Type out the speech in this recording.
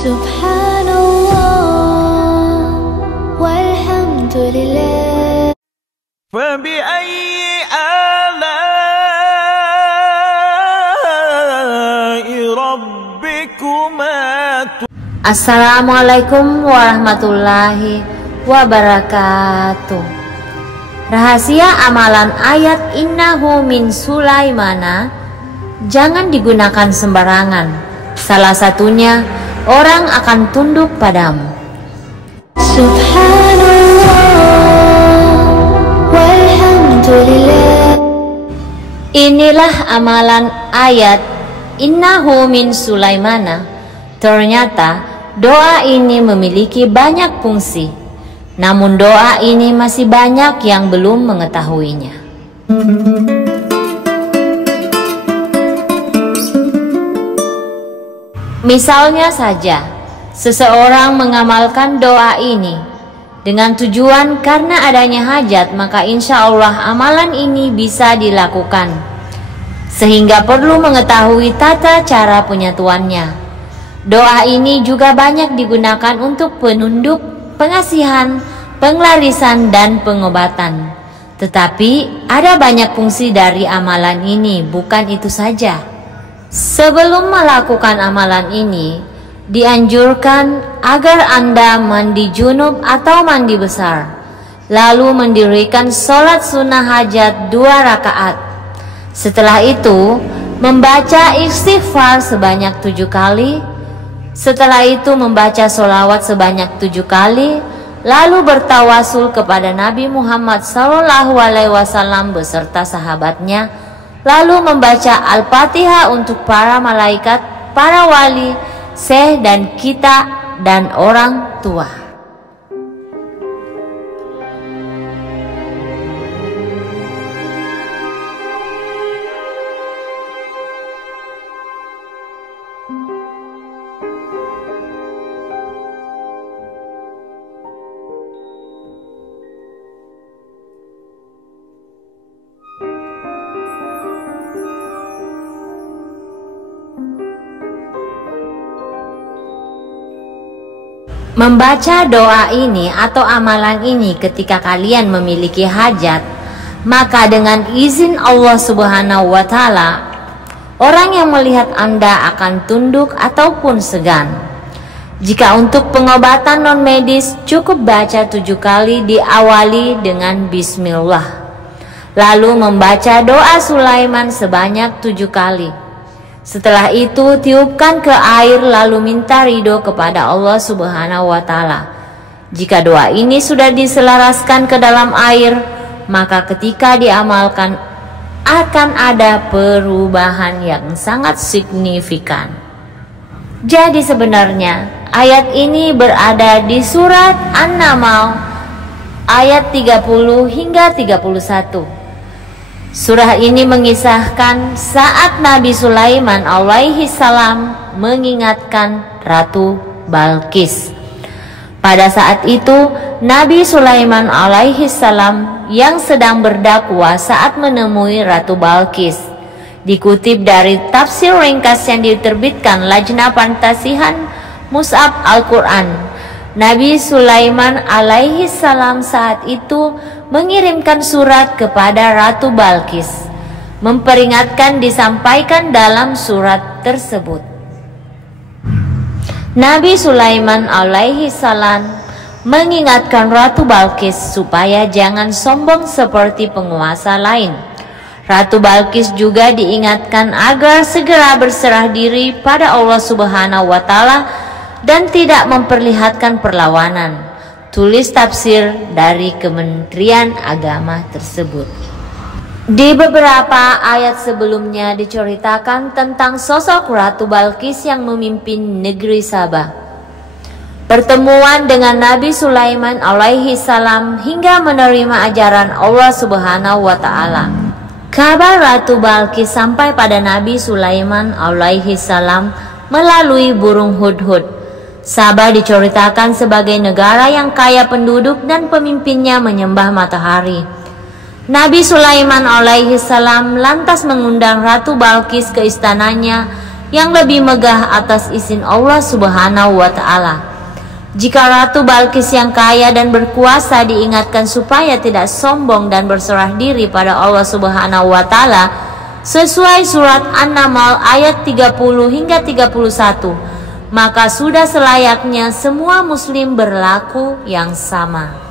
Subhanallah walhamdulillah. فبأي آلاء ربكما Assalamualaikum warahmatullahi wabarakatuh. Rahasia amalan ayat innahu min Sulaimana jangan digunakan sembarangan. Salah satunya orang akan tunduk padamu. Subhanallah walhamdulillah. Inilah amalan ayat innahu min Sulaimana. Ternyata doa ini memiliki banyak fungsi, namun doa ini masih banyak yang belum mengetahuinya. Misalnya saja, seseorang mengamalkan doa ini dengan tujuan karena adanya hajat, maka insya Allah amalan ini bisa dilakukan, sehingga perlu mengetahui tata cara penyatuannya. Doa ini juga banyak digunakan untuk penunduk, pengasihan, penglarisan, dan pengobatan. Tetapi ada banyak fungsi dari amalan ini, bukan itu saja. Sebelum melakukan amalan ini, dianjurkan agar Anda mandi junub atau mandi besar, lalu mendirikan sholat sunnah hajat 2 rakaat. Setelah itu, membaca istighfar sebanyak 7 kali. Setelah itu membaca sholawat sebanyak 7 kali, lalu bertawasul kepada Nabi Muhammad SAW beserta sahabatnya, lalu membaca Al-Fatihah untuk para malaikat, para wali, syekh dan kita dan orang tua. Membaca doa ini atau amalan ini ketika kalian memiliki hajat, maka dengan izin Allah Subhanahu wa Ta'ala, orang yang melihat Anda akan tunduk ataupun segan. Jika untuk pengobatan non medis, cukup baca 7 kali diawali dengan Bismillah, lalu membaca doa Sulaiman sebanyak 7 kali. Setelah itu tiupkan ke air lalu minta ridho kepada Allah Subhanahu wa Ta'ala. Jika doa ini sudah diselaraskan ke dalam air, maka ketika diamalkan akan ada perubahan yang sangat signifikan. Jadi sebenarnya ayat ini berada di surat An-Naml ayat 30 hingga 31. Surah ini mengisahkan saat Nabi Sulaiman alaihi salam mengingatkan Ratu Balqis. Pada saat itu Nabi Sulaiman alaihi salam yang sedang berdakwah saat menemui Ratu Balqis. Dikutip dari tafsir ringkas yang diterbitkan Lajnah Pantasihan Mushaf Al-Quran, Nabi Sulaiman alaihi salam saat itu mengirimkan surat kepada Ratu Balqis, memperingatkan disampaikan dalam surat tersebut. Nabi Sulaiman alaihi salam mengingatkan Ratu Balqis supaya jangan sombong seperti penguasa lain. Ratu Balqis juga diingatkan agar segera berserah diri pada Allah Subhanahu wa Ta'ala dan tidak memperlihatkan perlawanan. Tulis tafsir dari Kementerian Agama tersebut. Di beberapa ayat sebelumnya diceritakan tentang sosok Ratu Balqis yang memimpin negeri Sabah. Pertemuan dengan Nabi Sulaiman alaihi salam hingga menerima ajaran Allah Subhanahu wa Ta'ala. Kabar Ratu Balqis sampai pada Nabi Sulaiman alaihi salam melalui burung hudhud. Sabah diceritakan sebagai negara yang kaya penduduk dan pemimpinnya menyembah matahari. Nabi Sulaiman alaihi salam lantas mengundang Ratu Balqis ke istananya yang lebih megah atas izin Allah Subhanahu wa Ta'ala. Jika Ratu Balkis yang kaya dan berkuasa diingatkan supaya tidak sombong dan berserah diri pada Allah Subhanahu wa Ta'ala, sesuai surat An-Naml ayat 30 hingga 31, maka sudah selayaknya semua muslim berlaku yang sama.